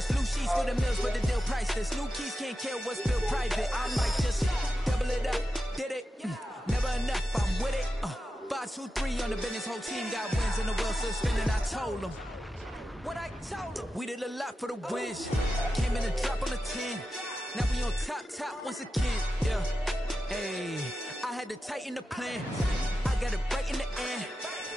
this. New sheets for the meals, but the deal priceless. New keys can't care what's built private. I might just double it up, did it. Never enough, I'm with it. 5, 2, 3 on the business. Whole team got wins and the world still spinning. I told them what I told them. We did a lot for the wins. Came in a drop on the 10. Now we on top once again. Yeah. Hey, I had to tighten the plan. I got it right in the end.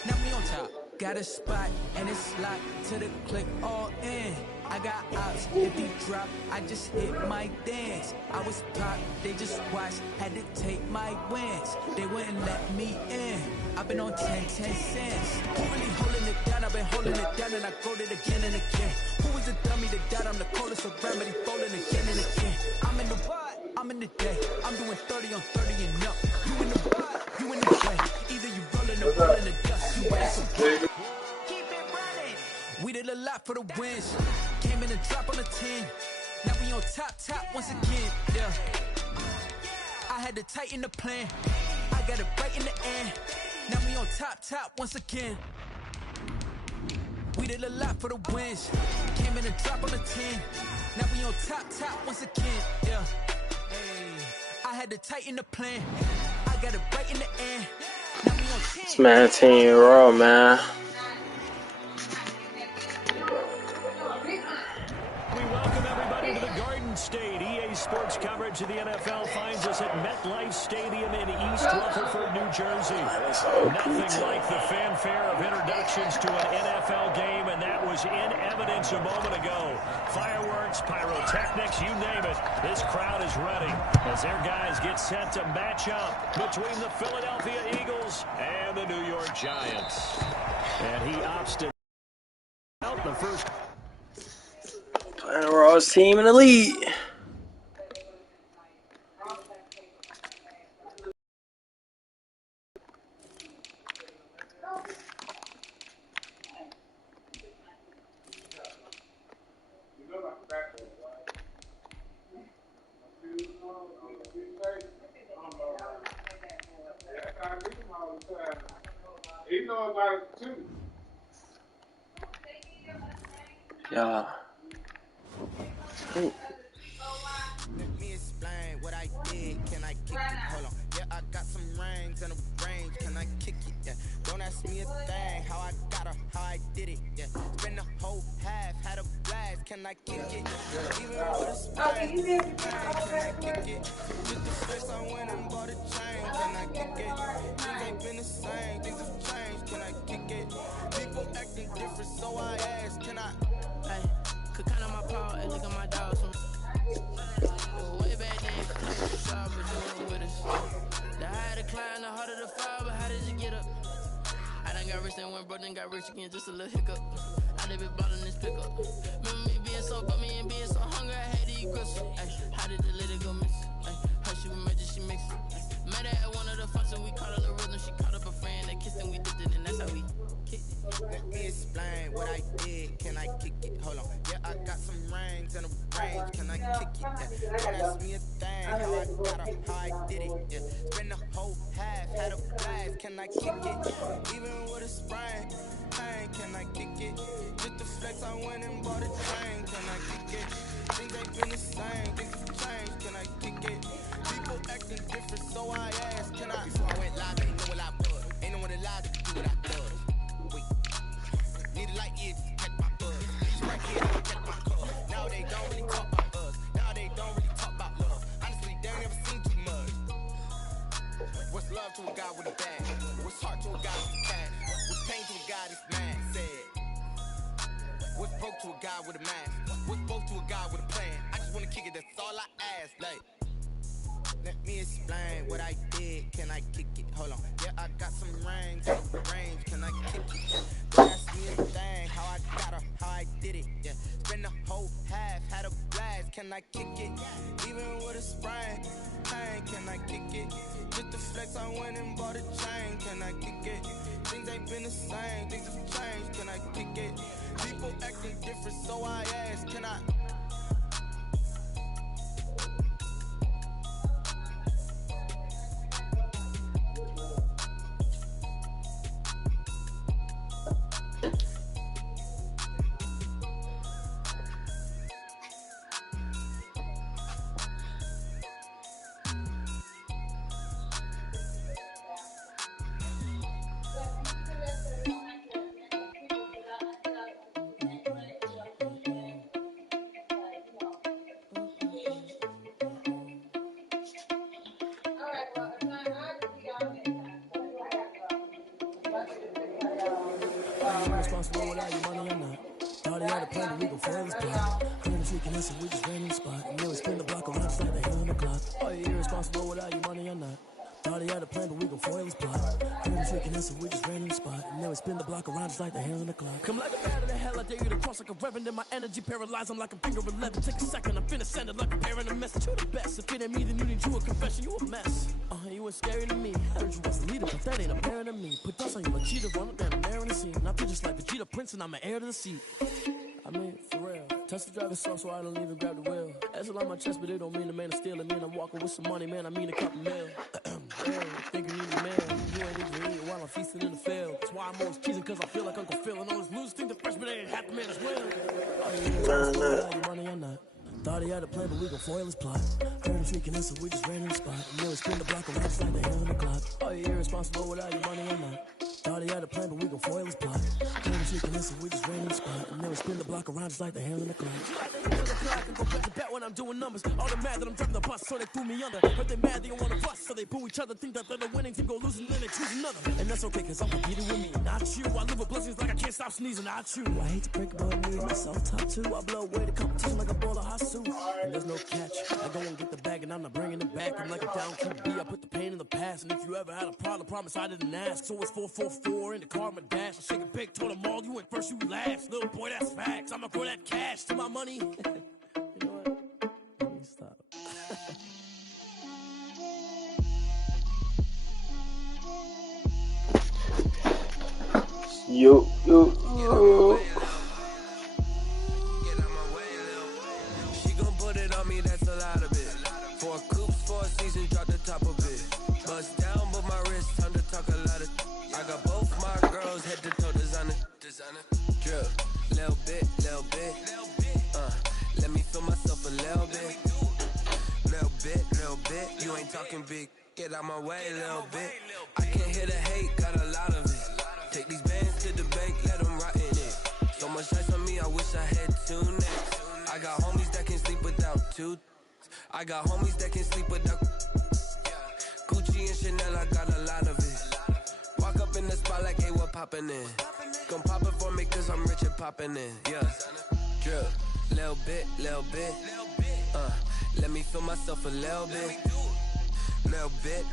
Now we on top. Got a spot and it's locked to the click all in. I got ops, if he drop, I just hit my dance. I was pop, they just watched, had to take my wins. They wouldn't let me in. I've been on 10 cents. Who really holding it down? I've been holding it down and I go it again and again. Who was the dummy that died? I'm the coldest around, but he folding again and again. I'm in the what? I'm in the day. I'm doing 30 on 30 and up. You in the what? You in the day. Either you rolling or rolling the dust. You better support. We did a lot for the wins. Came in and drop on the 10. Now we on top once again. Yeah. I had to tighten the plan. I got it right in the end. Now we on top once again. We did a lot for the wins. Came in and drop on the 10. Now we on top once again. Yeah. Hey, I had to tighten the plan. I got it right in the end. Now we on 10. It's Madden Team Raw, man. State. EA Sports coverage of the NFL finds us at MetLife Stadium in East Rutherford, New Jersey. Nothing like the fanfare of introductions to an NFL game, and that was in evidence a moment ago. Fireworks, pyrotechnics, you name it. This crowd is ready as their guys get set to match up between the Philadelphia Eagles and the New York Giants. And he opts to out the first. Playing Raw's team in the lead. Yeah. Let me explain what I did. Can I kick it? Hold on. Yeah, I got some rings and a range. Can I kick it? Yeah. Don't ask me a thing. How I got her, how I did it. Yeah. Spend the whole half, had a blast. Can I kick it? Even with a spine. Can I kick it? Just the flex, I went and bought a chain. Can I kick it? Things ain't been the same. Things have changed. Can I kick it? People acting different, so I asked. Can I? Hey, could count on my paw and look at my dogs. Way back then, but doing with us. The higher the climb, the harder the fall, but how did you get up? I done got rich and went broke, then got rich again, just a little hiccup. I done been ballin' this pickup. Remember me being so bummy and being so hungry, I had to eat crystal. Ay, how did the lady go miss? Ay, her she was major, she mixed it. Met her at one of the functions, we caught a little rhythm, she caught up a friend, they kissed and we dipped it, and that's how we kicked it. Let me explain what I did. Can I kick it? Hold on. Yeah, I got some rings and a range. Can I kick it? Yeah. Don't ask me a thing. How I got her, how I did it. Yeah. Spend the whole half, had a blast. Can I kick it? Even with a sprain. Hey, can I kick it? Just the flex, I went and bought a chain. Can I kick it? Things ain't been the same. Things have changed. Can I kick it? People acting different, so I asked. Can I? Before I went live, ain't know what I was. Ain't no one alive to do what I was. Need a light year to catch my buzz. Reach right here to catch my cuz. Now they don't really talk about us. Now they don't really talk about love. Honestly, they ain't never seen too much. What's love to a guy with a bag? What's heart to a guy with a cash? What's pain to a guy that's mad? Said. What's broke to a guy with a mask? What's broke to a guy with a plan? I just wanna kick it, that's all I ask. Like, let me explain what I did. Can I kick it? Hold on. Yeah, I got some rings and a range. Can I kick it? Don't ask me a thing. How I got her, how I did it. Yeah. Spend the whole half, had a blast. Can I kick it? Even with a sprain. Hey, can I kick it? Just the flex, I went and bought a chain. Can I kick it? Things ain't been the same. Things have changed. Can I kick it? People acting different, so I asked. Can I? you responsible without your money or not? Thought he had a plan, but we gon' foil his plot. Heard him freaking us, and we just ran in the spot. And then we spin the block around just like the hell on the clock. Are you irresponsible without your money or not? Thought he had a plan, but we gon' foil his plot. Heard him freaking us, and we just ran in the spot. And then we spin the block around just like the hell on the clock. Come like a bat of the hell, I dare you to cross like a reverend. In my energy paralyzed, I'm like a finger 11. Take a second, I'm finna send it like a parent a message. You the best. If it ain't me, then you need you a confession. You a mess. You was scary to me. Heard you was the leader, but that ain't apparent to me. Put dust on you like cheetah, run up down the air in the scene. I feel just like Vegeta Prince, and I'm an heir to the seat. I mean, for real. Touch the driver's soft, so I don't even grab the wheel. That's a lot on my chest, but it don't mean the man is stealing. Mean I'm walking with some money, man. I mean a couple mil. Think you need a man. You ain't even eating while I'm feasting in the field. That's why I'm always cheesing, cause I feel like Uncle Phil. And all this lose think the freshman ain't half the man as well. Are you money or not? Thought he had a plan, but we gon' foil his plot. Heard him freaking us, so we just ran in the spot. And then we spin the block around just like the hell on the clock. Are you irresponsible without your money or not? Thought he had a plan, but we gon' foil his plot. Heard him freaking us, so we just ran in the spot. And then we spin the block around just like the hell on the clock. Like the hell on the clock, and go back to bat when I'm doing numbers. All the mad that I'm driving the bus, so they threw me under. Heard they mad, they don't wanna bust, so they boo each other. Think that they're the winning team, go losing, then they choose another. And that's okay, cause I'm competing with me, not you. I live with blessings like I can't stop sneezing, not you. I hate to break it, but I need myself top two. I blow away the competition like a ball of hot soup. And there's no catch. I go and get the bag, and I'm not bringing it back. I'm like a down QB. I put the pain in the past. And if you ever had a problem, promise I didn't ask. So it's 4-4-4 in the car, my dash. I shake a big, told them all, you went first, you last. Little boy, that's facts. I'ma grow that cash to my money. You know what? Let me stop. Yo. She gon' put it on me, that's a lot of it. 4 coops, 4 seasons, drop the top of it. Bust down, but my wrist, time to talk a lot of. I got both my girls, head to toe designer. Drip, little bit. Let me feel myself a little bit. Little bit. You ain't talking big. Get out my way, little bit. I can't hear the hate, got a lot of it. Take these bands to the bank, let them rot in it. So much ice on me, I wish I had 2 necks. I got homies that can sleep without 2. I got homies that can sleep without Gucci and Chanel, I got a lot of it. Walk up in the spot like, hey, what poppin' in? Gon' pop it for me cause I'm rich and poppin' in, yeah. Drip, little bit. Let me feel myself a little bit. Little bit.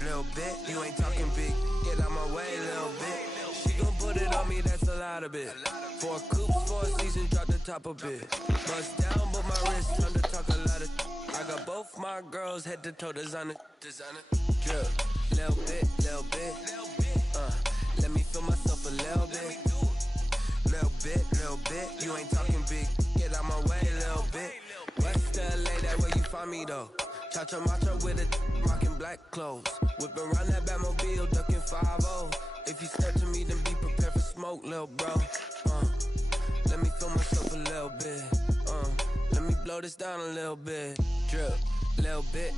You ain't talking big, get out my way, little bit. She gon' put it on me, that's a lot of it. 4 coops, 4 seasons, drop the top a bit. Bust down, but my wrist, time to talk a lot of. I got both my girls, head to toe designer. Drip, little bit. Let me feel myself a little bit. Little bit. You ain't talking big, get out my way, little bit. West LA, that where you find me though. Cha-cha macha with a rockin' black clothes. Whippin' around that Batmobile, duckin' 5-0. If you step to me, then be prepared for smoke, lil' bro. Let me feel myself a little bit. Let me blow this down a little bit. Drip, little bit.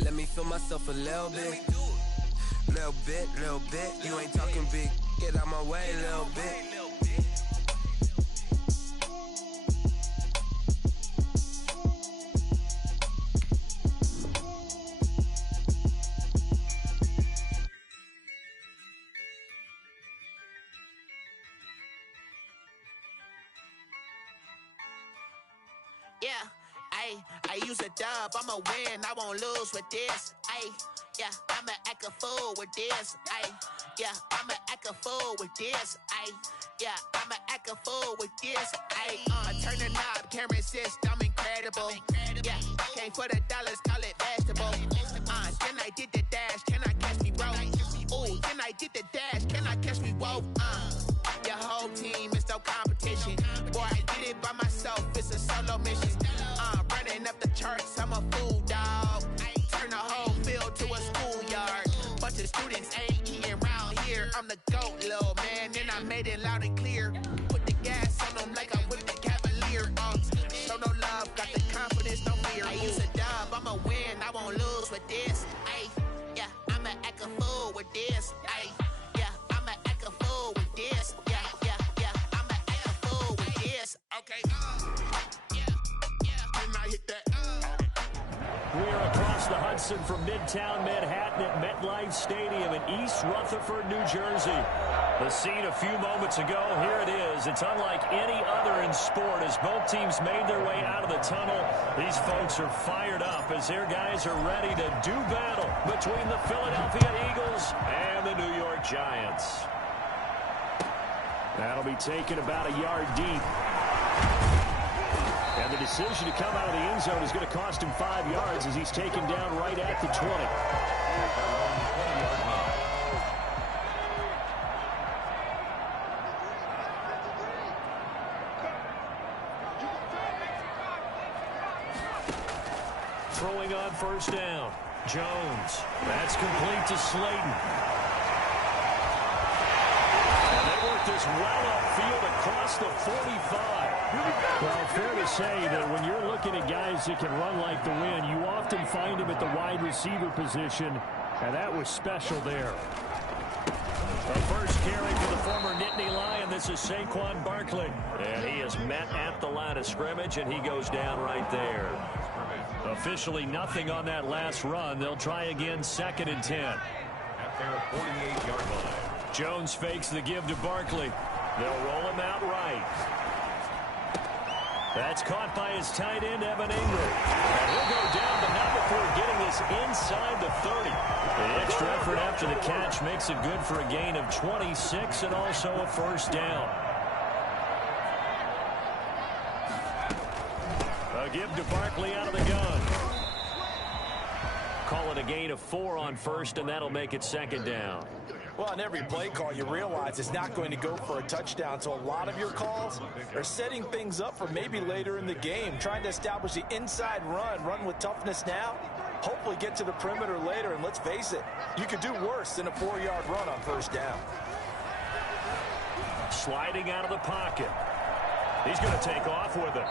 Let me feel myself a little bit. Little bit. You ain't talking big. Get out my way, little bit. Yeah, I use a dub, I'ma win, I won't lose with this. Yeah, I'ma act a fool with this. Yeah, I'ma act a fool with this. Yeah, I'ma act a fool with this. I turn the knob, camera assist, I'm incredible. Yeah, came for the dollars, call it vegetable. Then I did the dash, can I catch me, bro? Ooh, then I did the dash, can I catch me, whoa? Your whole team is no competition. Boy, I did it by myself, it's a solo mission. Running up the charts, I'm a fool, dog. Turn the whole field to a schoolyard. Bunch of students ain't eating round here. I'm the GOAT, little man, and I made it loud and clear. Put the gas on them like I'm with the Cavalier. Show no love, got the confidence, no fear. I use a dub, I'ma win, I won't lose with this. Yeah, I'ma act a fool with this. Yeah, I'ma act a fool with this. Yeah, I'ma act a fool with this. Okay, yeah, and I hit that. We are across across the Hudson from Midtown Manhattan at MetLife Stadium in East Rutherford, New Jersey. The scene a few moments ago, here it is. It's unlike any other in sport as both teams made their way out of the tunnel. These folks are fired up as their guys are ready to do battle between the Philadelphia Eagles and the New York Giants. That'll be taken about a yard deep. And the decision to come out of the end zone is going to cost him 5 yards as he's taken down right at the 20. Throwing on first down. Jones. That's complete to Slayton. And they work this well upfield across the 45. Well, fair to say that when you're looking at guys that can run like the wind, you often find them at the wide receiver position, and that was special there. The first carry for the former Nittany Lion. This is Saquon Barkley. And he is met at the line of scrimmage, and he goes down right there. Officially nothing on that last run. They'll try again, 2nd and 10. At their 48-yard line. Jones fakes the give to Barkley. They'll roll him out right. That's caught by his tight end, Evan Ingram. And he'll go down, but not before getting this inside the 30. The extra effort after the catch makes it good for a gain of 26 and also a first down. A give to Barkley out of the gun. Call it a gain of 4 on first, and that'll make it 2nd down. Well, on every play call, you realize it's not going to go for a touchdown. So a lot of your calls are setting things up for maybe later in the game, trying to establish the inside run with toughness now, hopefully get to the perimeter later. And let's face it, you could do worse than a 4-yard run on first down. Sliding out of the pocket. He's going to take off with it.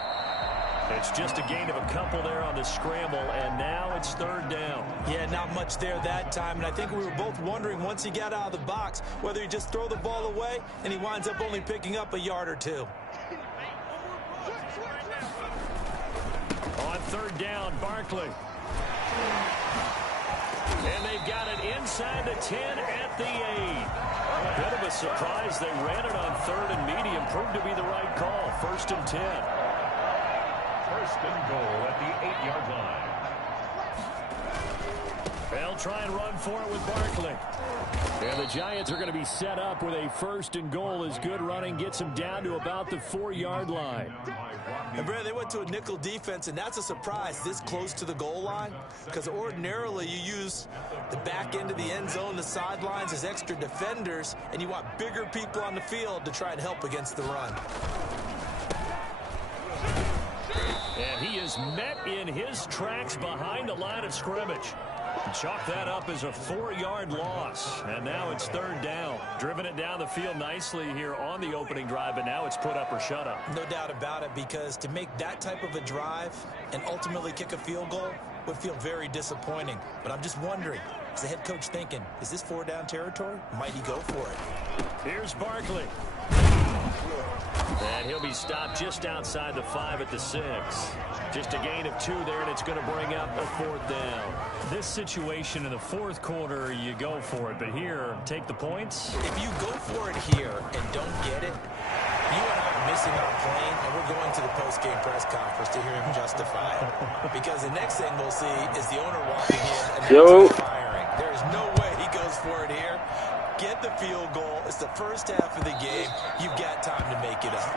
It's just a gain of a couple there on the scramble, and now it's 3rd down. Yeah, not much there that time, and I think we were both wondering once he got out of the box whether he just throw the ball away, and he winds up only picking up a yard or 2. On 3rd down, Barkley. And they've got it inside the 10 at the 8. A bit of a surprise. They ran it on 3rd and medium. Proved to be the right call. 1st and 10. 1st and goal at the 8-yard line. They'll try and run for it with Barkley. And the Giants are going to be set up with a 1st and goal as good running gets them down to about the 4-yard line. And Brad, they went to a nickel defense, and that's a surprise this close to the goal line, because ordinarily you use the back end of the end zone, the sidelines as extra defenders, and you want bigger people on the field to try and help against the run. And he is met in his tracks behind the line of scrimmage. Chalk that up as a 4-yard loss. And now it's 3rd down. Driven it down the field nicely here on the opening drive, but now it's put up or shut up. No doubt about it, because to make that type of a drive and ultimately kick a field goal would feel very disappointing. But I'm just wondering, is the head coach thinking, is this 4-down territory? Might he go for it? Here's Barkley. And he'll be stopped just outside the 5 at the 6. Just a gain of 2 there, and it's going to bring up a 4th down. This situation in the 4th quarter, you go for it. But here, take the points. If you go for it here and don't get it, you and I are missing our plane, and we're going to the post-game press conference to hear him justify it. Because the next thing we'll see is the owner walking in and firing. There is no way he goes for it here. Get the field goal. It's the first half of the game. You've got time to make it up.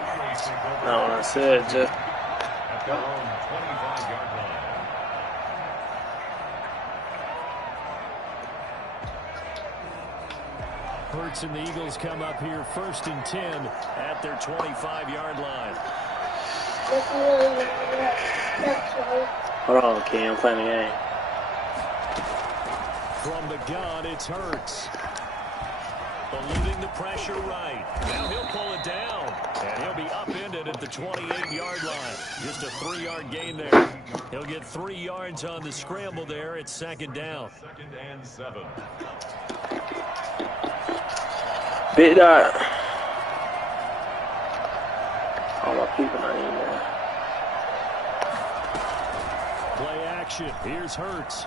Not what I said, Jeff. At their own 25-yard line. Hurts and the Eagles come up here 1st and 10 at their 25-yard line. Hold on, Ken. I'm playing the game. From the gun, it's Hurts. Eluding the pressure right. Now he'll pull it down. And he'll be upended at the 28-yard line. Just a 3-yard gain there. He'll get 3 yards on the scramble there. It's 2nd down. 2nd and 7. Big dot. All my people not in there. Play action. Here's Hurts.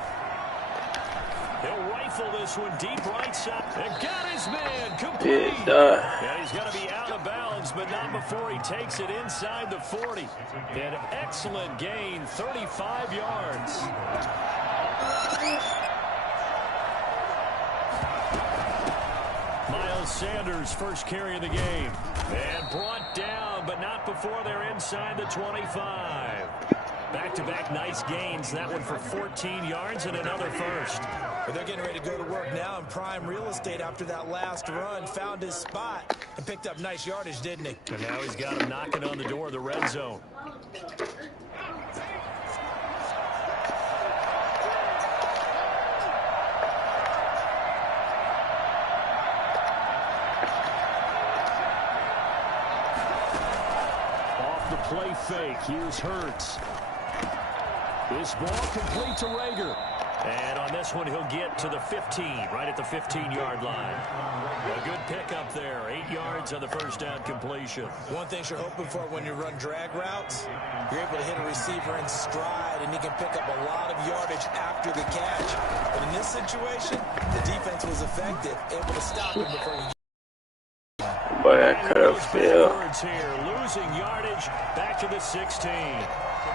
He'll rifle this one deep right side. And got his man complete. Yeah, He's going to be out of bounds, but not before he takes it inside the 40. An excellent gain, 35 yards. Miles Sanders, first carry of the game. And brought down, but not before they're inside the 25. Back-to-back nice gains. That one for 14 yards and another first. But they're getting ready to go to work now in prime real estate after that last run. Found his spot and picked up nice yardage, didn't he? And now he's got him knocking on the door of the red zone. Off the play fake, here's Hurts. This ball complete to Rager. And on this one, he'll get to the 15, right at the 15-yard line. A good pickup there, 8 yards on the first down completion. One thing you're hoping for when you run drag routes, you're able to hit a receiver in stride, and he can pick up a lot of yardage after the catch. But in this situation, the defense was effective, able to stop him before he... Boy, that could have failed. Here, losing yardage back to the 16.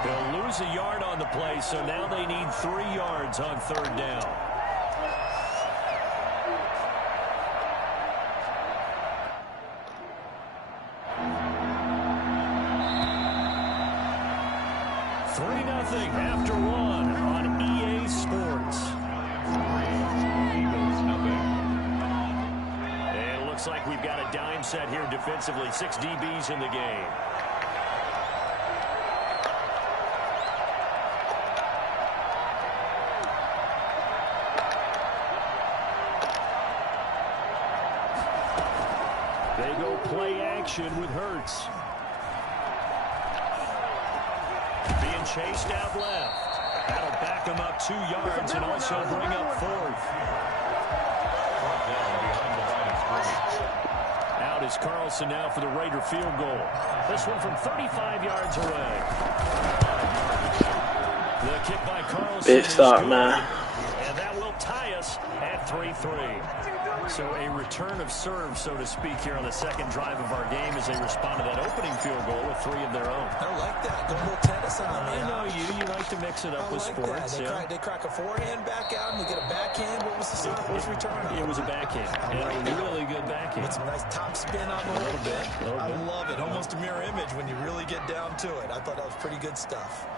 They'll lose a yard on the play, so now they need 3 yards on third down. Three 0 after one on EA Sports. And it looks like we've got a dime set here defensively. 6 DBs in the game. They go play action with Hurts. Being chased out left. That'll back him up 2 yards and also bring up fourth. Out is Carlson now for the Raider field goal. This one from 35 yards away. The kick by Carlson. Big stop, man. And that will tie us at 3-3. So a return of serve, so to speak, here on the second drive of our game as they respond to that opening field goal with 3 of their own. I like that. Go a little tennis on me. I know you like to mix it up with sports. They crack a forehand back out and they get a backhand. What was the return? It was a backhand. And a really good backhand. With some nice top spin on the little bit. I love it. Almost a mirror image when you really get down to it. I thought that was pretty good stuff.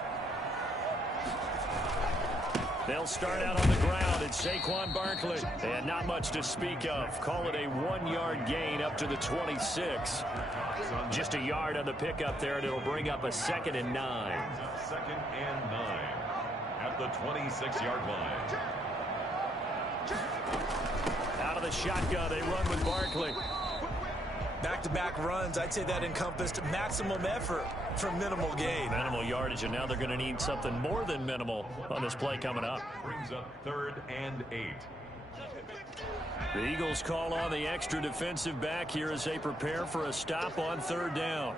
They'll start out on the ground. It's Saquon Barkley. And not much to speak of. Call it a 1-yard gain up to the 26. Just a yard on the pickup there, and it'll bring up a 2nd and 9. 2nd and 9 at the 26-yard line. Out of the shotgun, they run with Barkley. Back-to-back runs, I'd say that encompassed maximum effort for minimal gain. Minimal yardage, and now they're going to need something more than minimal on this play coming up. Brings up 3rd and 8. The Eagles call on the extra defensive back here as they prepare for a stop on 3rd down.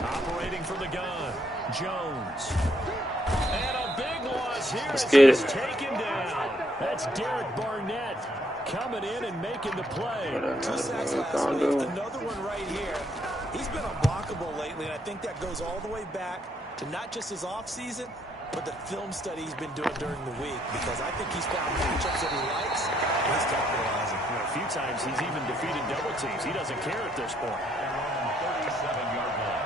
Operating from the gun, Jones. And a big loss here. Let's get it. Taken down. That's Derek Barnett coming in and making the play. 2 sacks last week. Another one right here. He's been unblockable lately, and I think that goes all the way back to not just his offseason, but the film study he's been doing during the week, because I think he's found matchups that he likes, and he's capitalizing. A few times he's even defeated double teams. He doesn't care at this point. 37-yard line.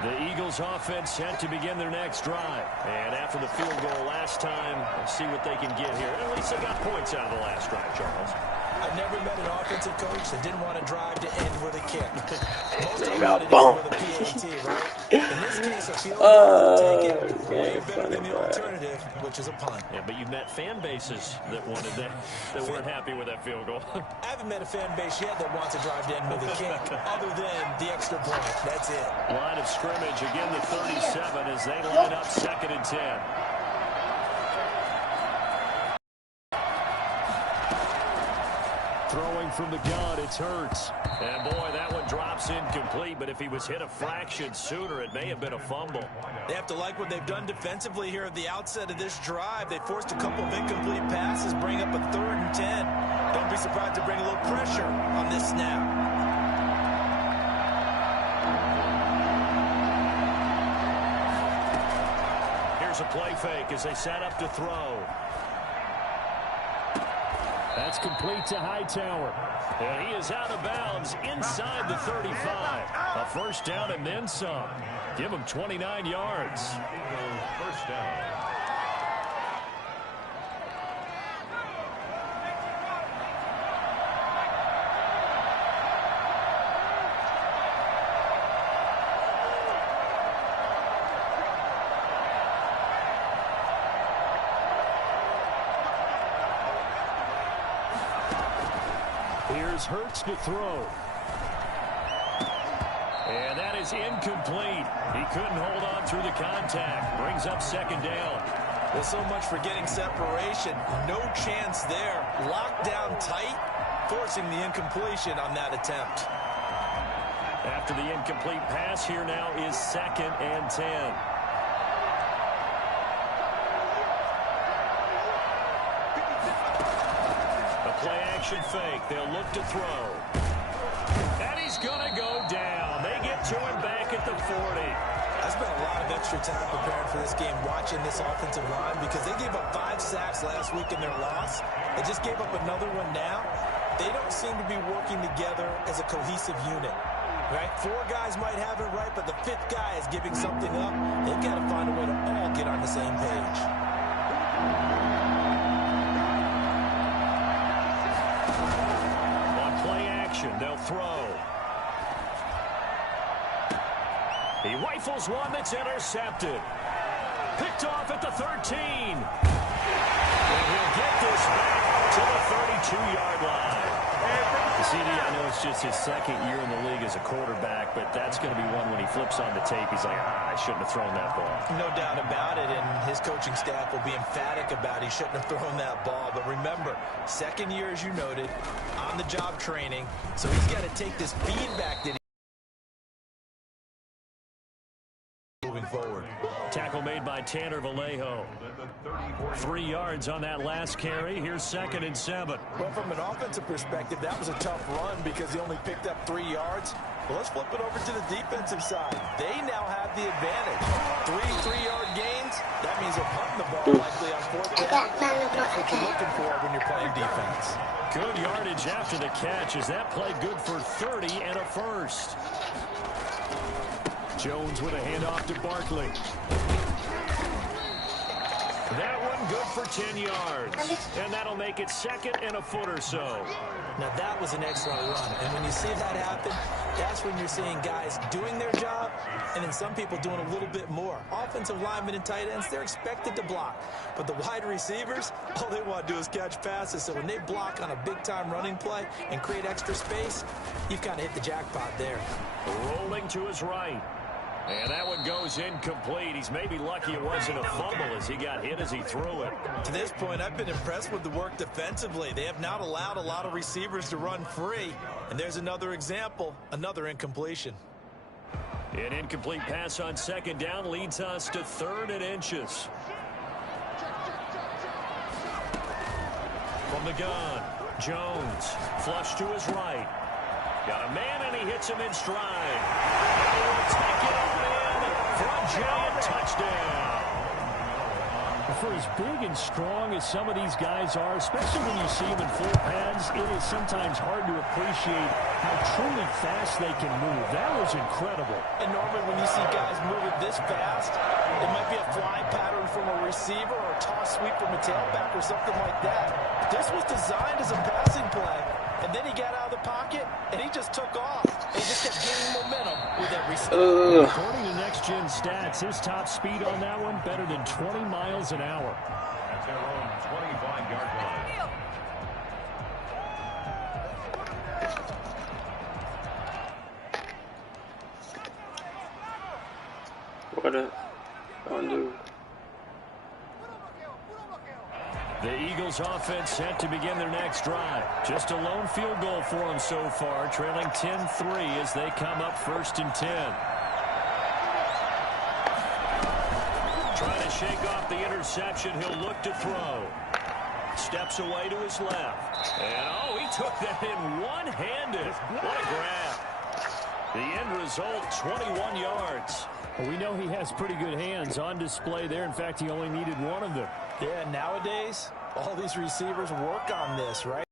The Eagles offense set to begin their next drive. And after the field goal last time, let's see what they can get here. At least they got points out of the last drive, Charles. I've never met an offensive coach that didn't want to drive to end with a kick. Most of them got wanted to end with a PAT, right? In this case, a field goal take it way better than the alternative, which is a punt. Yeah, but you've met fan bases that wanted that weren't happy with that field goal. I haven't met a fan base yet that wants to drive to end with a kick, other than the extra point. That's it. Line of scrimmage, again the 37 as they line up 2nd and 10. Throwing from the gun, it's Hurts. And boy, that one drops incomplete, but if he was hit a fraction sooner, it may have been a fumble. They have to like what they've done defensively here at the outset of this drive. They forced a couple of incomplete passes, bring up a 3rd and 10. Don't be surprised to bring a little pressure on this snap. Here's a play fake as they set up to throw. That's complete to Hightower. And he is out of bounds inside the 35. A first down and then some. Give him 29 yards. First down. Here's Hurts to throw. And that is incomplete. He couldn't hold on through the contact. Brings up 2nd down. Well, so much for getting separation. No chance there. Locked down tight, forcing the incompletion on that attempt. After the incomplete pass, here now is 2nd and 10. Play-action fake. They'll look to throw. And he's going to go down. They get to him back at the 40. I spent a lot of extra time preparing for this game, watching this offensive line, because they gave up 5 sacks last week in their loss. They just gave up another one now. They don't seem to be working together as a cohesive unit. Right? 4 guys might have it right, but the 5th guy is giving something up. They've got to find a way to all get on the same page. They'll throw. He rifles one that's intercepted. Picked off at the 13. And he'll get this back to the 32-yard line. CD, I know it's just his 2nd year in the league as a quarterback, but that's going to be one when he flips on the tape, he's like, I shouldn't have thrown that ball. No doubt about it, and his coaching staff will be emphatic about he shouldn't have thrown that ball. But remember, 2nd year, as you noted, on-the-job training, so he's got to take this feedback that moving forward. Tackle made by Tanner Vallejo. 3 yards on that last carry. Here's 2nd and 7. Well, from an offensive perspective, that was a tough run because he only picked up 3 yards. Well, let's flip it over to the defensive side. They now have the advantage. 3 3-yard gains. That means they're punting the ball likely on 4th down. That's what you're looking for when you're playing defense. Good yardage after the catch as that play good for 30 and a first. Jones with a handoff to Barkley. That one good for 10 yards. And that'll make it 2nd and a foot or so. Now, that was an excellent run. And when you see that happen, that's when you're seeing guys doing their job and then some people doing a little bit more. Offensive linemen and tight ends, they're expected to block. But the wide receivers, all they want to do is catch passes. So when they block on a big-time running play and create extra space, you've kind of hit the jackpot there. Rolling to his right. And that one goes incomplete. He's maybe lucky it wasn't a fumble as he got hit as he threw it. To this point, I've been impressed with the work defensively. They have not allowed a lot of receivers to run free. And there's another example, another incompletion. An incomplete pass on 2nd down leads us to 3rd and inches. From the gun, Jones, flush to his right. Got a man, and he hits him in stride. And he will take it on in for a giant touchdown. For as big and strong as some of these guys are, especially when you see them in full pads, it is sometimes hard to appreciate how truly fast they can move. That was incredible. And normally when you see guys moving this fast, it might be a fly pattern from a receiver or a toss sweep from a tailback or something like that. This was designed as a passing play. And then he got out of the pocket, and he just took off. And he just kept gaining momentum with every step. According to next-gen stats, his top speed on that one, better than 20 miles an hour. At their own 25-yard line. What a undo. The Eagles offense set to begin their next drive. Just a lone field goal for them so far, trailing 10-3 as they come up 1st and 10. Trying to shake off the interception. He'll look to throw. Steps away to his left. And, oh, he took that in one-handed. What a grab. The end result, 21 yards. Well, we know he has pretty good hands on display there. In fact, he only needed one of them. Yeah, nowadays, all these receivers work on this, right?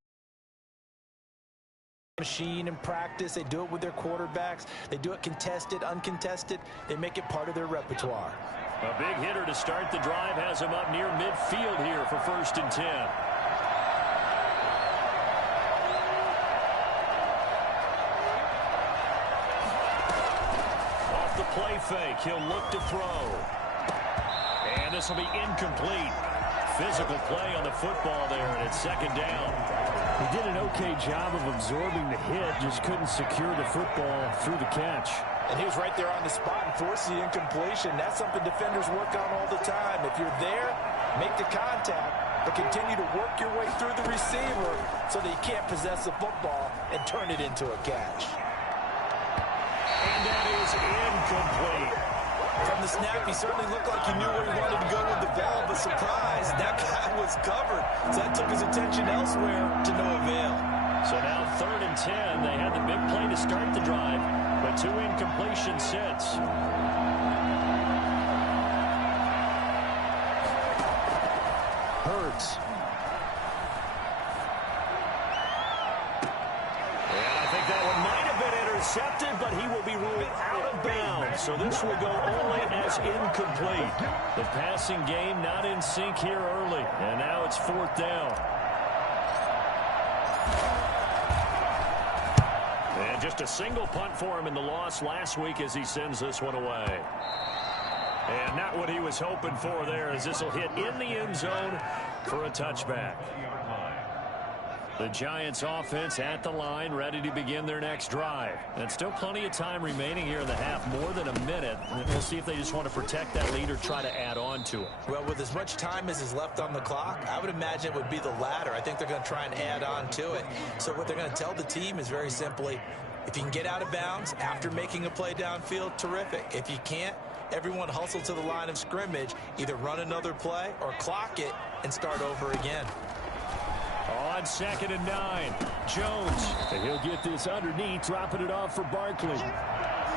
Machine in practice. They do it with their quarterbacks. They do it contested, uncontested. They make it part of their repertoire. A big hitter to start the drive has him up near midfield here for 1st and 10. Off the play fake, he'll look to throw. And this will be incomplete. Physical play on the football there, and it's 2nd down. He did an okay job of absorbing the hit, just couldn't secure the football through the catch. And he was right there on the spot and forced the incompletion. That's something defenders work on all the time. If you're there, make the contact, but continue to work your way through the receiver so that you can't possess the football and turn it into a catch. And that is incomplete. From the snap, he certainly looked like he knew where he wanted to go with the ball, but surprise, that guy was covered. So that took his attention elsewhere to no avail. So now 3rd and 10. They had the big play to start the drive, but 2 incompletions since. Hurts. And I think that one might have been intercepted, but he will be ruled out of bounds. So this will go only as incomplete. The passing game not in sync here early. And now it's 4th down. And just a single punt for him in the loss last week as he sends this one away. And not what he was hoping for there, as this will hit in the end zone for a touchback. The Giants offense at the line, ready to begin their next drive. And still plenty of time remaining here in the half, more than a minute. And we'll see if they just want to protect that lead or try to add on to it. Well, with as much time as is left on the clock, I would imagine it would be the latter. I think they're going to try and add on to it. So what they're going to tell the team is very simply, if you can get out of bounds after making a play downfield, terrific. If you can't, everyone hustle to the line of scrimmage, either run another play or clock it and start over again. On 2nd and 9, Jones. And he'll get this underneath, dropping it off for Barkley.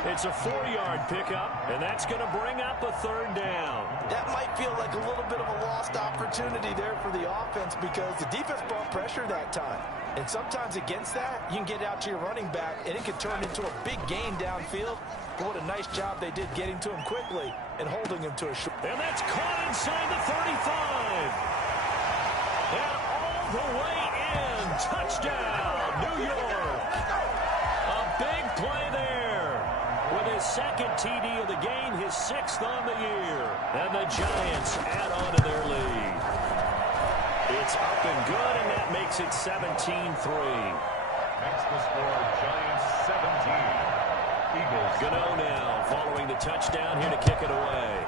It's a 4-yard pickup, and that's going to bring up a 3rd down. That might feel like a little bit of a lost opportunity there for the offense because the defense brought pressure that time. And sometimes against that, you can get out to your running back, and it can turn into a big gain downfield. But what a nice job they did getting to him quickly and holding him to a short. And that's caught inside the 35. And all the way in. Touchdown, New York. A big play there. With his 2nd TD of the game, his 6th on the year. And the Giants add on to their lead. It's up and good, and that makes it 17-3. Next the score, Giants 17. Eagles. Gano now following the touchdown here to kick it away.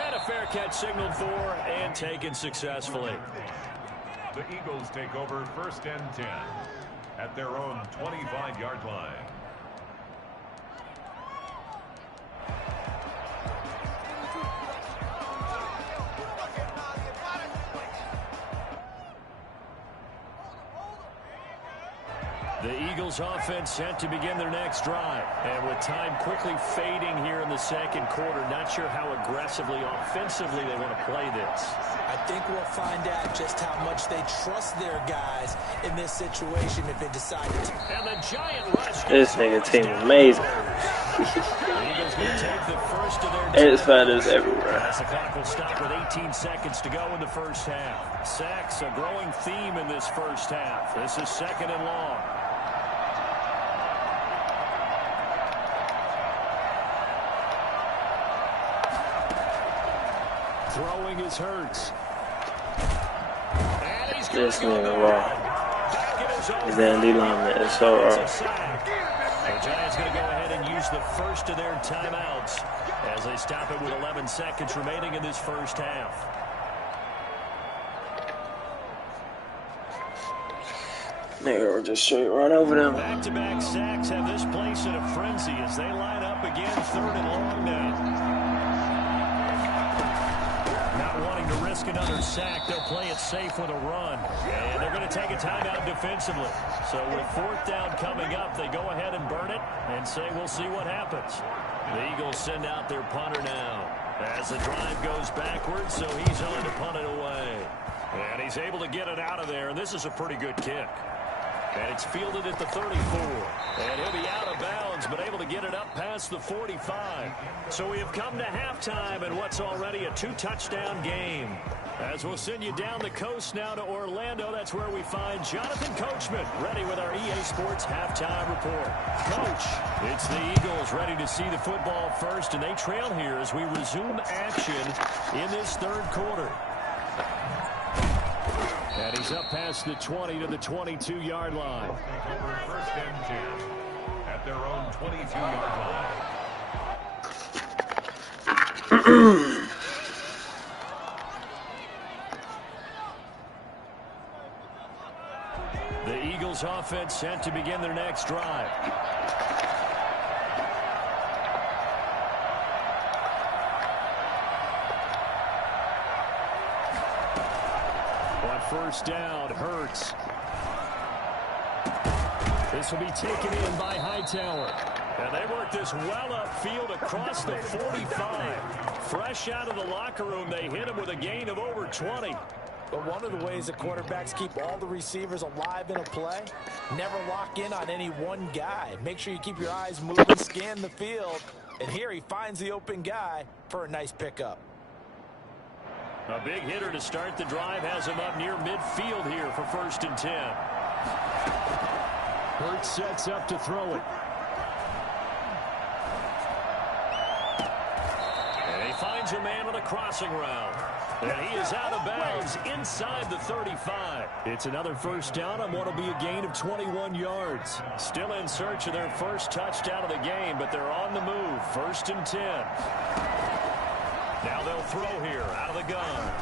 And a fair catch signaled for and taken successfully. The Eagles take over 1st and 10 at their own 25-yard line. The Eagles offense set to begin their next drive. And with time quickly fading here in the 2nd quarter, not sure how aggressively, offensively they want to play this. I think we'll find out just how much they trust their guys in this situation if they decide to. And the giant rush. This nigga team amazing. Eagles going to take the first of their It's fighters everywhere. As the clock will stop with 18 seconds to go in the first half. Sacks, a growing theme in this first half. This is 2nd and long. Throwing is Hurts. This nigga raw. His D lineman is so raw. The Giants going to go ahead and use the first of their timeouts. as they stop it with 11 seconds remaining in this first half. They'll just straight run over them. Back-to-back sacks have this place in a frenzy as they line up again, 3rd and long now. Not wanting to risk another sack, they'll play it safe with a run. And they're going to take a timeout defensively. So with 4th down coming up, they go ahead and burn it and say we'll see what happens. The Eagles send out their punter now as the drive goes backwards, so he's on to punt it away. And he's able to get it out of there, and this is a pretty good kick. And it's fielded at the 34. And he'll be out of bounds, but able to get it up past the 45. So we have come to halftime in what's already a 2-touchdown game. As we'll send you down the coast now to Orlando, that's where we find Jonathan Coachman ready with our EA Sports halftime report. Coach, it's the Eagles ready to see the football first, and they trail here as we resume action in this 3rd quarter. And he's up past the 20 to the 22-yard line. Over 1st and 10 at their own 22-yard line. The Eagles offense set to begin their next drive. On 1st down, Hurts. This will be taken in by Hightower. And they work this well upfield across the 45. Fresh out of the locker room, they hit him with a gain of over 20. But one of the ways that quarterbacks keep all the receivers alive in a play, never lock in on any one guy. Make sure you keep your eyes moving, scan the field. And here he finds the open guy for a nice pickup. A big hitter to start the drive has him up near midfield here for 1st and 10. Hurts sets up to throw it. And he finds a man on a crossing route. And he is out of bounds inside the 35. It's another 1st down on what will be a gain of 21 yards. Still in search of their first touchdown of the game, but they're on the move. 1st and 10. Now they'll throw here out of the gun.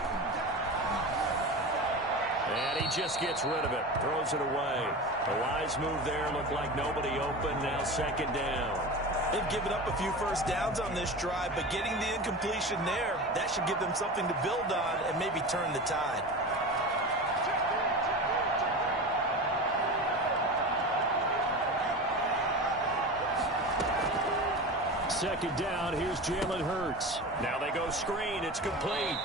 And he just gets rid of it. Throws it away. A wise move there. Looked like nobody open. Now 2nd down. They've given up a few 1st downs on this drive, but getting the incompletion there, that should give them something to build on and maybe turn the tide. Second down, here's Jalen Hurts. Now they go screen, it's complete.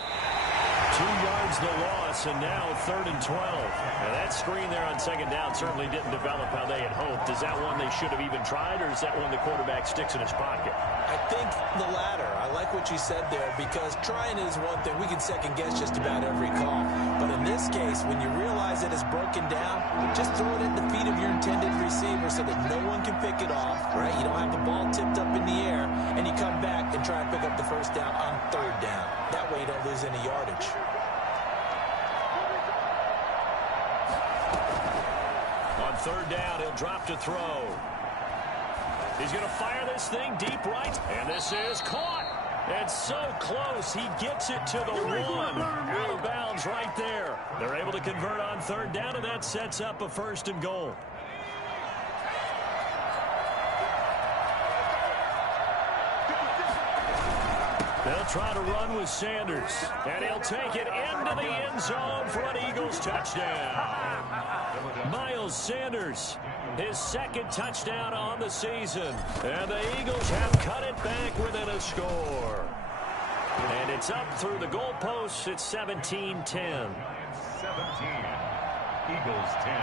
2 yards the loss, and now 3rd and 12. Now that screen there on 2nd down certainly didn't develop how they had hoped. Is that one they should have even tried, or is that one the quarterback sticks in his pocket? I think the latter. I like what you said there, because trying is one thing. We can second guess just about every call. But in this case, when you realize that it's broken down, just throw it at the feet of your intended receiver so that no one can pick it off, right? You don't have the ball tipped up in the air, and you come back and try and pick up the 1st down on 3rd down. That way you don't lose any yardage. On 3rd down, he'll drop to throw. He's going to fire this thing deep right, and this is caught. And so close, he gets it to the 1. Out of bounds right there. They're able to convert on 3rd down, and that sets up a 1st and goal. They'll try to run with Sanders, and he'll take it into the end zone for an Eagles touchdown. Miles Sanders, his 2nd touchdown on the season, and the Eagles have cut it back within a score. And it's up through the goalposts. It's 17-10. 17. Eagles 10.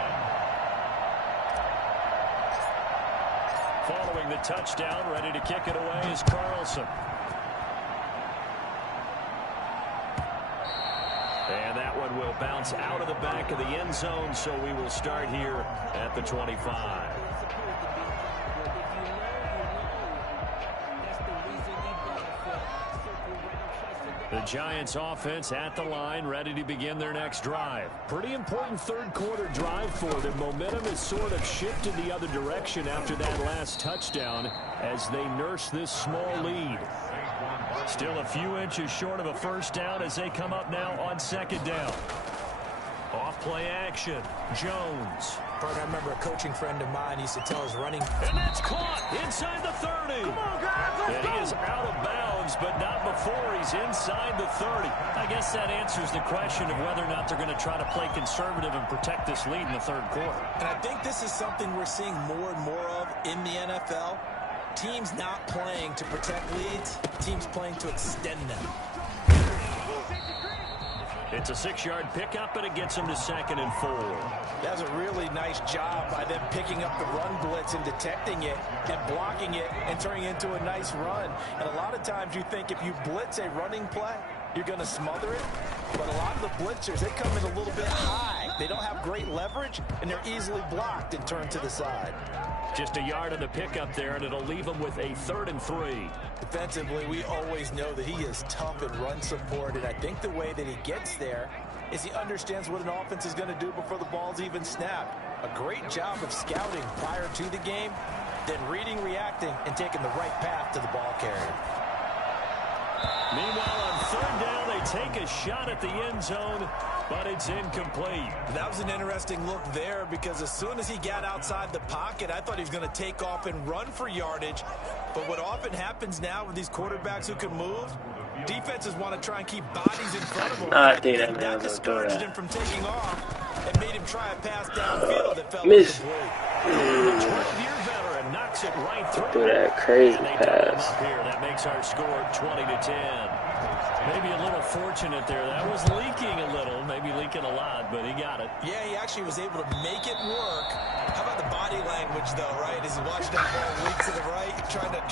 Following the touchdown, ready to kick it away is Carlson. And that one will bounce out of the back of the end zone, so we will start here at the 25. The Giants offense at the line, ready to begin their next drive. Pretty important 3rd quarter drive for them. Momentum has sort of shifted the other direction after that last touchdown as they nurse this small lead. Still a few inches short of a first down as they come up now on second down. Off play action. Jones. I remember a coaching friend of mine used to tell his running. And that's caught inside the 30. Come on, guys, and he is out of bounds, but not before he's inside the 30. I guess that answers the question of whether or not they're going to try to play conservative and protect this lead in the third quarter. And I think this is something we're seeing more and more of in the NFL. Teams not playing to protect leads, teams playing to extend them. It's a 6-yard pickup, and it gets them to 2nd and 4. That was a really nice job by them picking up the run blitz and detecting it and blocking it and turning it into a nice run. And a lot of times you think if you blitz a running play, you're going to smother it. But a lot of the blitzers, they come in a little bit high. They don't have great leverage, and they're easily blocked and turned to the side. Just a yard on the pickup there, and it'll leave them with a 3rd and 3. Defensively, we always know that he is tough in run support, and I think the way that he gets there is he understands what an offense is going to do before the ball's even snapped. A great job of scouting prior to the game, then reading, reacting, and taking the right path to the ball carrier. Meanwhile, on 3rd down, they take a shot at the end zone, but it's incomplete. That was an interesting look there because as soon as he got outside the pocket, I thought he was going to take off and run for yardage. But what often happens now with these quarterbacks who can move, defenses want to try and keep bodies in front of them. That discouraged him from taking off and made him try a pass downfield that fell incomplete. The 12-year veteran knocks it right through. That crazy pass. That makes our score 20-10. Maybe a little fortunate there. That was leaking a little, maybe leaking a lot, but he got it. Yeah, he actually was able to make it work. How about the body language, though, right? As he watched that ball leak to the right, trying to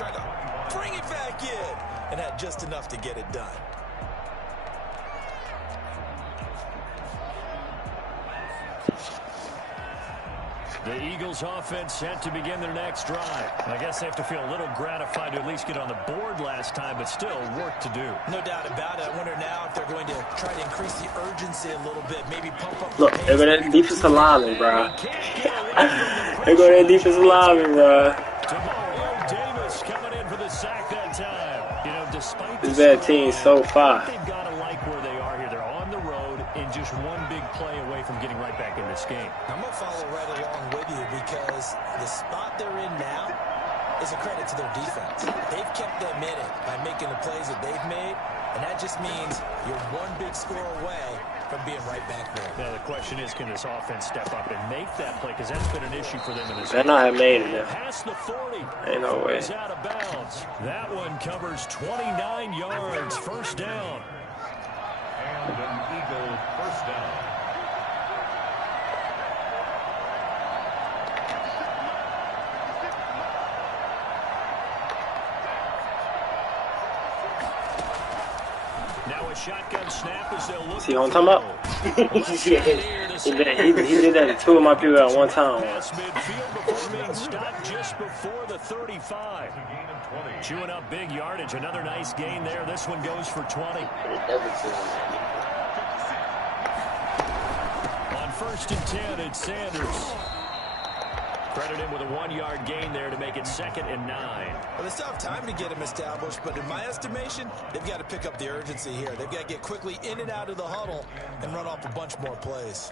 bring it back in, and had just enough to get it done. The Eagles offense set to begin their next drive. I guess they have to feel a little gratified to at least get on the board last time, but still work to do. No doubt about it. I wonder now if they're going to try to increase the urgency a little bit, maybe pump up. Look, they're going to defensive lineman, bro. They're going to defensive lineman, bro. Davis coming in for the sack that time. You know, despite this bad team so far. They've got to like where they are here. They're on the road and just one big play away from getting right back in this game. I'm going to follow right along with you because the spot they're in now is a credit to their defense. They've kept them in it by making the plays that they've made, and that just means you're one big score away from being right back there. Now the question is, can this offense step up and make that play? Because that's been an issue for them in this game. They not have made it there. Past the 40. Ain't no way. He's out of bounds. That one covers 29 yards. First down. And an Eagle first down. Now a shotgun snap as they'll look. See what I'm talking about? he did that to 2 of my people at one time. Pass midfield before being stopped just before the 35. Chewing up big yardage. Another nice gain there. This one goes for 20. On 1st and 10, it's Sanders. Credit him with a 1-yard gain there to make it 2nd and 9. Well, they still have time to get him established, but in my estimation, they've got to pick up the urgency here. They've got to get quickly in and out of the huddle and run off a bunch more plays.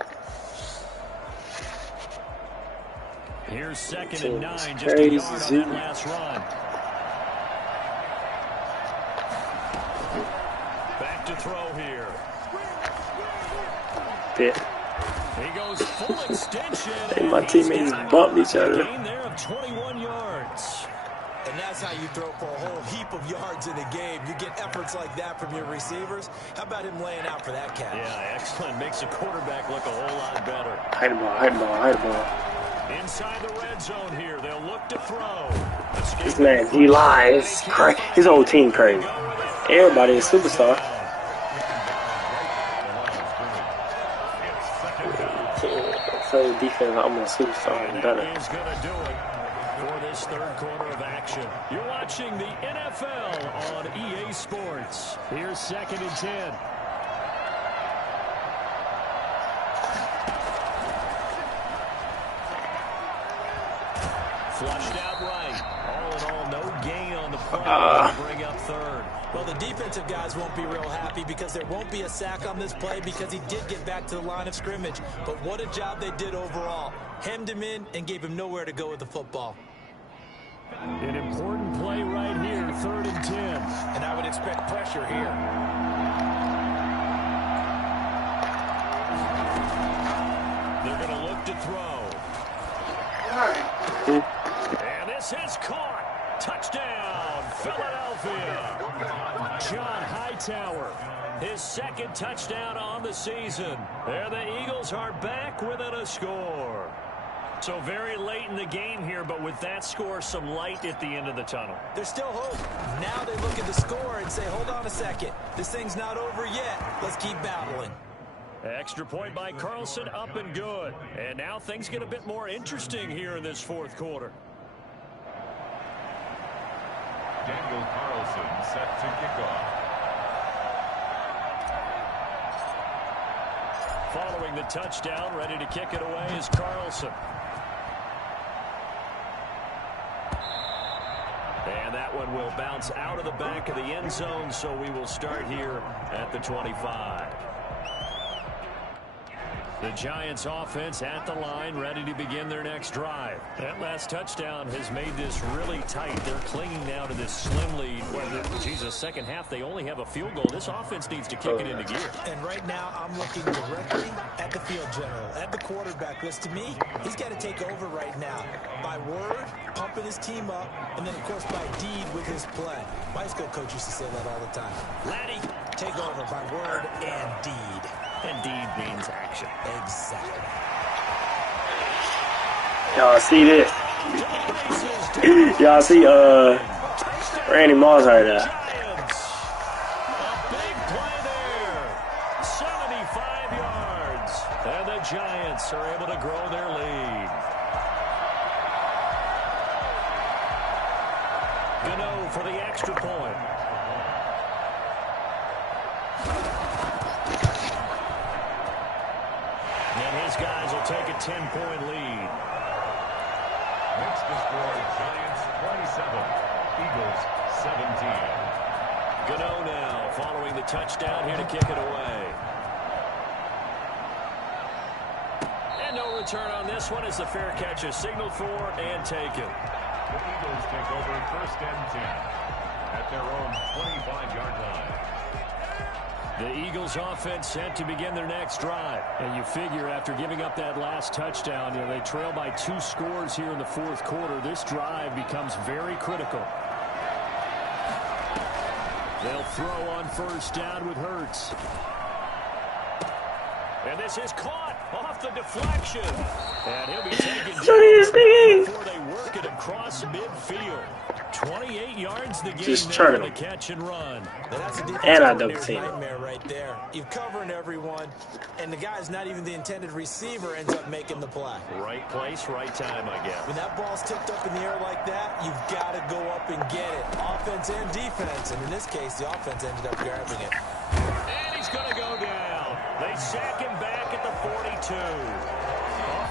Here's 2nd and 9, just a yard on that last run. Back to throw here. Bit. He goes full extension. Hey, my teammates bumped each other. Gain there of 21 yards. And that's how you throw for a whole heap of yards in a game. You get efforts like that from your receivers. How about him laying out for that catch? Yeah, excellent. Makes the quarterback look a whole lot better. Hide the ball, hide the ball, hide the ball. Inside the red zone here. They'll look to throw. This man, he lies. His whole team crazy. Everybody is a superstar. So defense almost superstar and better. Is going to do it for this third quarter of action. You're watching the NFL on EA Sports. Here's 2nd and 10. Flushed out right. All in all, no gain on the play to bring up 3rd. Well, Well, the defensive guys won't be real happy because there won't be a sack on this play because he did get back to the line of scrimmage. But what a job they did overall. Hemmed him in and gave him nowhere to go with the football. An important play right here, 3rd and 10. And I would expect pressure here. They're going to look to throw. And this is caught. Touchdown, Philadelphia. John Hightower, his 2nd touchdown on the season. There the Eagles are back within a score. So very late in the game here, but with that score, some light at the end of the tunnel. There's still hope. Now they look at the score and say, hold on a second. This thing's not over yet. Let's keep battling. Extra point by Carlson, up and good. And now things get a bit more interesting here in this 4th quarter. Daniel Carlson set to kick off. Following the touchdown, ready to kick it away is Carlson. And that one will bounce out of the back of the end zone, so we will start here at the 25. The Giants offense at the line, ready to begin their next drive. That last touchdown has made this really tight. They're clinging now to this slim lead. Second half, they only have a field goal. This offense needs to kick it into gear. And right now, I'm looking directly at the field general, at the quarterback. Because to me, he's got to take over right now. By word, pumping his team up, and then, of course, by deed with his play. My high school coach used to say that all the time. Laddie, take over by word and deed. And deed means action. Exactly. Y'all see this? Y'all see Randy Moss right there. A big play there. 75 yards. And the Giants are able to grow their lead. Gano for the extra point. Guys will take a 10-point lead. Makes the score Giants 27, Eagles 17. Gano now following the touchdown here to kick it away. And no return on this one as the fair catch is signaled for and taken. The Eagles take over 1st and 10 at their own 25-yard line. The Eagles offense set to begin their next drive. And you figure after giving up that last touchdown, they trail by 2 scores here in the 4th quarter. This drive becomes very critical. They'll throw on 1st down with Hurts. And this is caught off the deflection. And he'll be taken down before they work it across midfield. 28 yards the game. Just turn the catch and run. And I double team. Nightmare right there. You're covering everyone, and the guy's not even the intended receiver ends up making the play. Right place, right time, I guess. When that ball's tipped up in the air like that, you've got to go up and get it. Offense and defense, and in this case, the offense ended up grabbing it. And he's going to go down. They sack him back at the 42.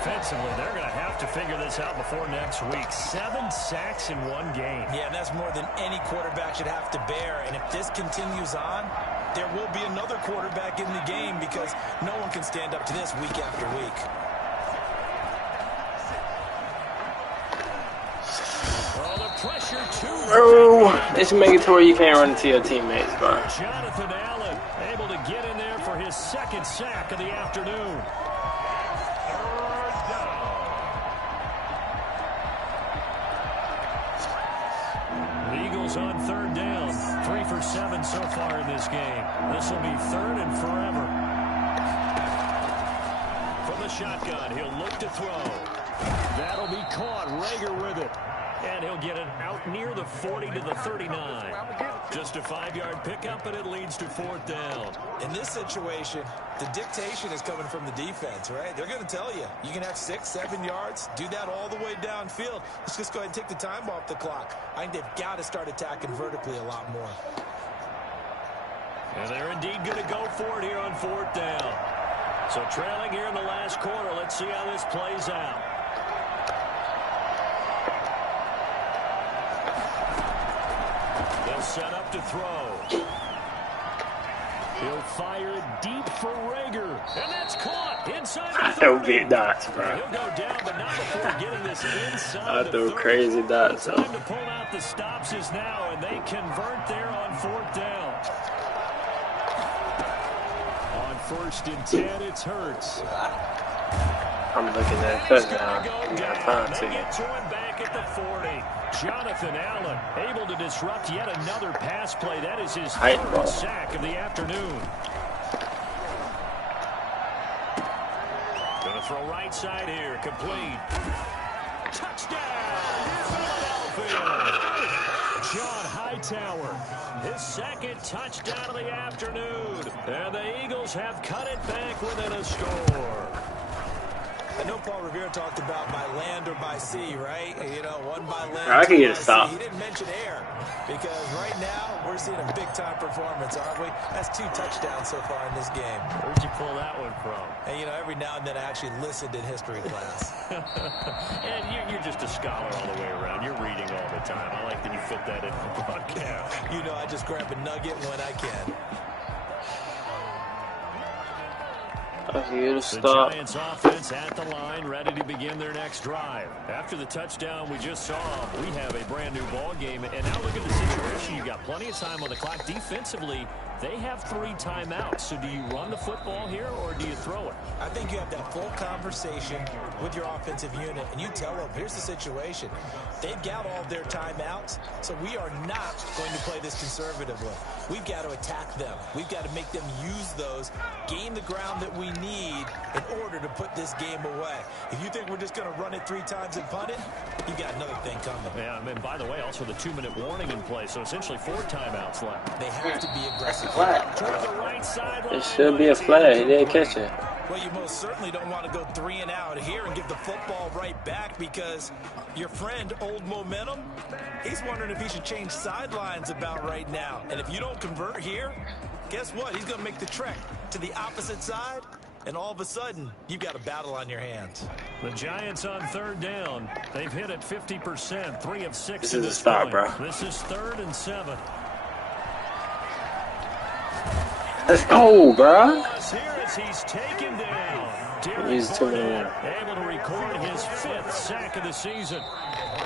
Offensively, they're going to have to figure this out before next week. 7 sacks in one game. Yeah, and that's more than any quarterback should have to bear. And if this continues on, there will be another quarterback in the game because no one can stand up to this week after week. Oh, the pressure too. Oh, it's make it to where you can't run into your teammates, bro. Jonathan Allen able to get in there for his 2nd sack of the afternoon. On 3rd down, 3 for 7 so far in this game. This will be 3rd and forever. From the shotgun, he'll look to throw. That'll be caught. Rager with it. And he'll get it out near the 40 to the 39. Just a 5-yard pickup, and it leads to 4th down. In this situation, the dictation is coming from the defense, right? They're going to tell you, you can have 6, 7 yards, do that all the way downfield. Let's just go ahead and take the time off the clock. I think they've got to start attacking vertically a lot more. And they're indeed going to go for it here on 4th down. So trailing here in the last quarter, let's see how this plays out. They'll set up to throw. He'll fire it deep for Rager. And that's caught inside I the 30. throw big dots, bro. He'll go down, but not before getting this inside I throw crazy dots. The time to pull out the stops is now, and they convert there on 4th down. On 1st and 10, it's Hurts. I'm looking at touchdown. They get to him back at the 40. Jonathan Allen able to disrupt yet another pass play. That is his 3rd sack of the afternoon. Going to throw right side here. Complete. Touchdown! Philadelphia! John Hightower, his 2nd touchdown of the afternoon. And the Eagles have cut it back within a score. I know Paul Revere talked about by land or by sea, right? You know, one by land. I can get a stop. He didn't mention air because right now we're seeing a big-time performance, aren't we? That's 2 touchdowns so far in this game. Where'd you pull that one from? And, you know, every now and then I actually listened in history class. And you're just a scholar all the way around. You're reading all the time. I like that you fit that in the broadcast. You know, I just grab a nugget when I can. The Giants offense at the line, ready to begin their next drive. After the touchdown we just saw, we have a brand new ball game. And now look at the situation. You've got plenty of time on the clock. Defensively, they have 3 timeouts. So do you run the football here or do you throw it? I think you have that full conversation with your offensive unit, and you tell them, here's the situation. They've got all of their timeouts, so we are not going to play this conservatively. We've got to attack them. We've got to make them use those, gain the ground that we need in order to put this game away. If you think we're just going to run it 3 times and punt it, you've got another thing coming. Yeah, and by the way, also the 2-minute warning in play, so essentially 4 timeouts left. They have to be aggressive. It should be a flag. He didn't catch it. Well, you most certainly don't want to go 3 and out here and give the football right back because your friend, Old Momentum, he's wondering if he should change sidelines about right now. And if you don't convert here, guess what? He's going to make the trek to the opposite side, and all of a sudden, you've got a battle on your hands. The Giants on 3rd down. They've hit it 50%, 3 of 6. This is a stop, bro. This is 3rd and 7. Let's go, bro. Here as he's taken down. He's able to record his 5th sack of the season.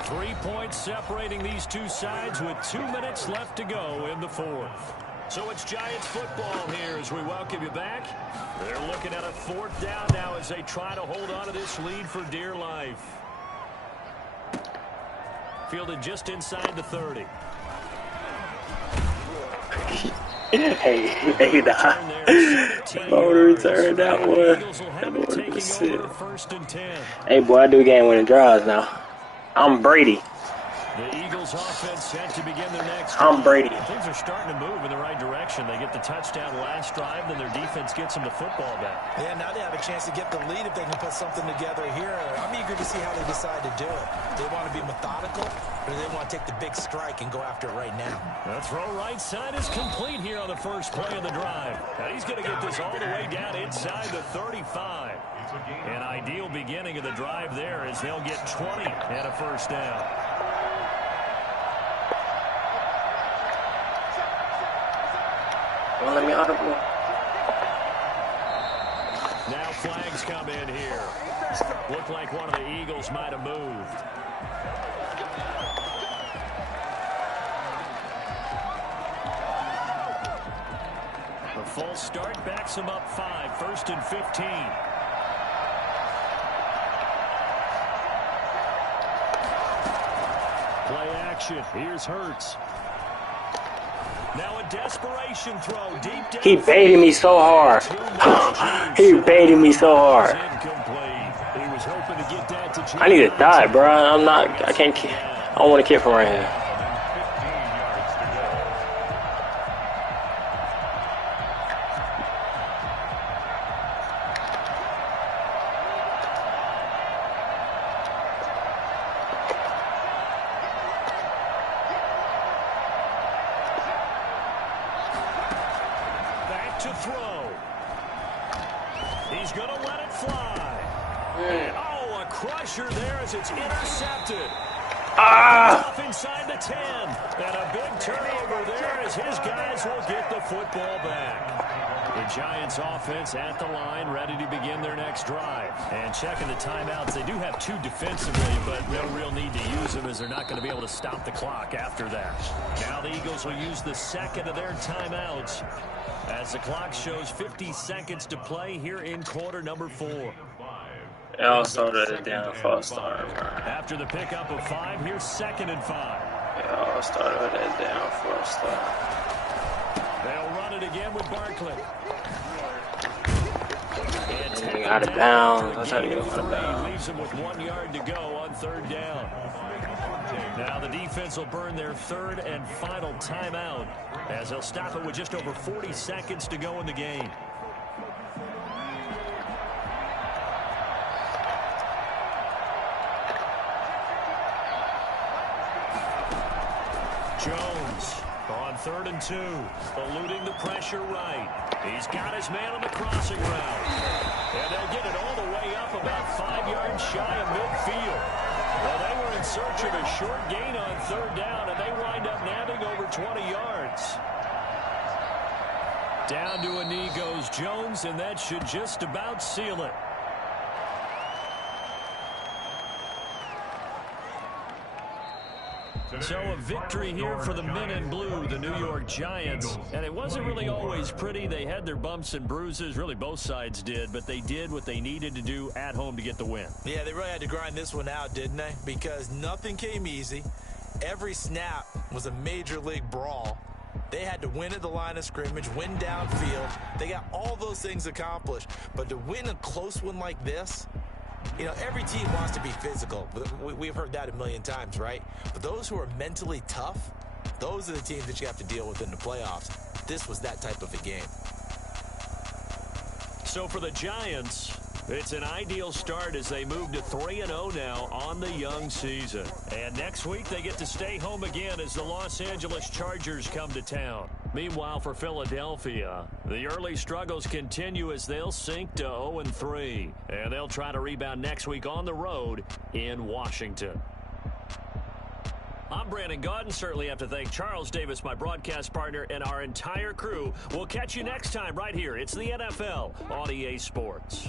3 points separating these two sides with 2 minutes left to go in the 4th. So it's Giants football here as we welcome you back. They're looking at a 4th down now as they try to hold on to this lead for dear life. Fielded just inside the 30. Hey, nah. Oh, return that one. That one was sick. Hey, boy, I do game-winning drives now. I'm Brady. The Eagles offense set to begin their next I'm Brady. Things are starting to move in the right direction. They get the touchdown last drive, then their defense gets them the football back. Yeah, now they have a chance to get the lead if they can put something together here. I'm eager to see how they decide to do it. They want to be methodical, or they want to take the big strike and go after it right now. The throw right side is complete here on the first play of the drive. Now he's going to get this all the way down inside the 35. An ideal beginning of the drive there as they'll get 20 and a first down. Well, let me audible. Now flags come in here. Looked like one of the Eagles might have moved. The false start backs him up 5, 1st and 15. Play action. Here's Hurts. Now a desperation throw deep down. He baited me so hard. He baited me so hard. He was hoping to get that to I need to die, bro. I can't. I don't want to kick from right here. To throw. He's going to let it fly. And, oh, a crusher there as it's intercepted. Off inside the 10. And a big turnover there as his guys will get the football back. The Giants offense at the line, ready to begin their next drive. And checking the timeouts, they do have 2 defensively, but no real need to use them as they're not going to be able to stop the clock after that. Now the Eagles will use the second of their timeouts as the clock shows 50 seconds to play here in quarter number 4. Y'all started it down false start. After the pickup of 5, here's 2nd and 5. Y'all started it down false start. They'll run it again with Barkley. Out of bounds. That's how you get out of bounds. Leaves him with 1 yard to go on 3rd down. Now the defense will burn their 3rd and final timeout as they'll stop it with just over 40 seconds to go in the game. Jones on 3rd and 2, eluding the pressure right. He's got his man on the crossing route. And they'll get it all the way up about 5 yards shy of midfield. Well, they were in search of a short gain on 3rd down, and they wind up nabbing over 20 yards. Down to a knee goes Jones, and that should just about seal it. So a victory here for the men in blue, the New York Giants. And it wasn't really always pretty. They had their bumps and bruises. Really, both sides did. But they did what they needed to do at home to get the win. Yeah, they really had to grind this one out, didn't they? Because nothing came easy. Every snap was a major league brawl. They had to win at the line of scrimmage, win downfield. They got all those things accomplished. But to win a close one like this, you know, every team wants to be physical. We've heard that a million times, right? But those who are mentally tough, those are the teams that you have to deal with in the playoffs. This was that type of a game. So for the Giants, it's an ideal start as they move to 3-0 now on the young season. And next week they get to stay home again as the Los Angeles Chargers come to town. Meanwhile, for Philadelphia, the early struggles continue as they'll sink to 0-3. And they'll try to rebound next week on the road in Washington. I'm Brandon Gaudin. Certainly have to thank Charles Davis, my broadcast partner, and our entire crew. We'll catch you next time right here. It's the NFL on EA Sports.